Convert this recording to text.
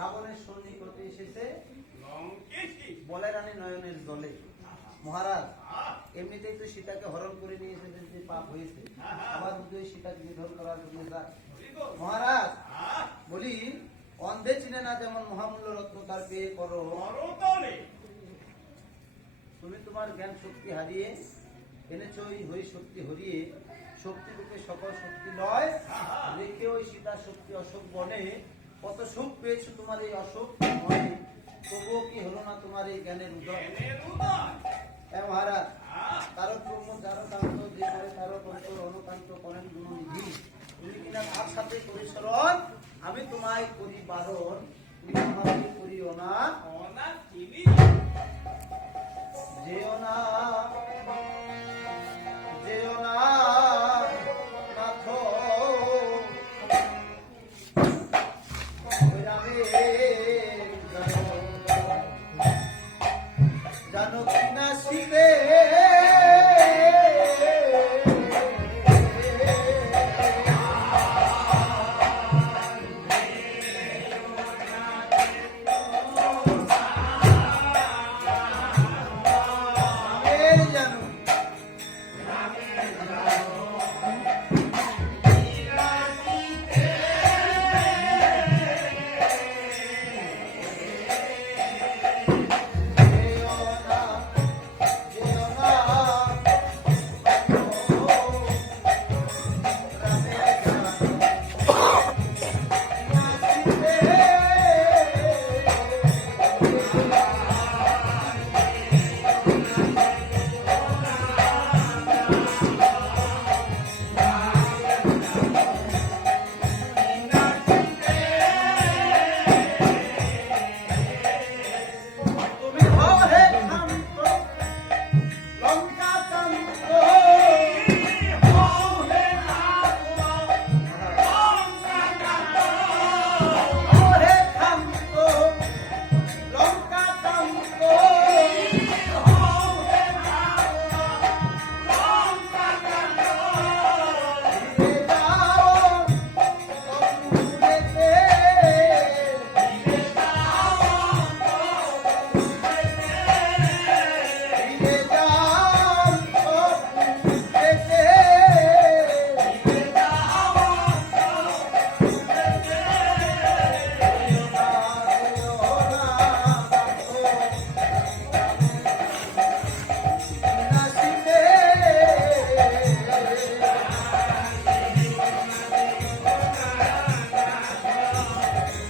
রাবণের সন্নিকটে এসেছে বলে রানী নয়নের জলে। মহারাজ এমনিতেই তো সীতাকে হরণ করে নিয়ে এসেছেন, যে পাপ হয়েছে, আবার উদয় সীতাকে নিধন করার জন্য যায়। মহারাজ বলি, অন্ধে চিনে না যেমন মহামূল্য রত্ন তার পেয়ে করো। তুমি তোমার জ্ঞান শক্তি হারিয়ে এনেছ ওই হরি শক্তি হরিয়ে, শক্তি রূপে সকল শক্তি নয় রেখে ওই সীতা শক্তি অশোক বনে। কত সুখ পেয়েছো তোমার এই অশোক মনে, তবুও কি হলো না তোমার এই জ্ঞানের উদয়। মহারাজ তারক ব্রহ্ম যারো কান্ত, যে করে তারো তন্ত্র অনুকান্ত করেন গুণনিধি। তুমি কিনা তার সাথে করি স্মরণ, আমি তোমায় করি বারণ, তুমি আমাকে করিও না যেও না যেও না নাথ।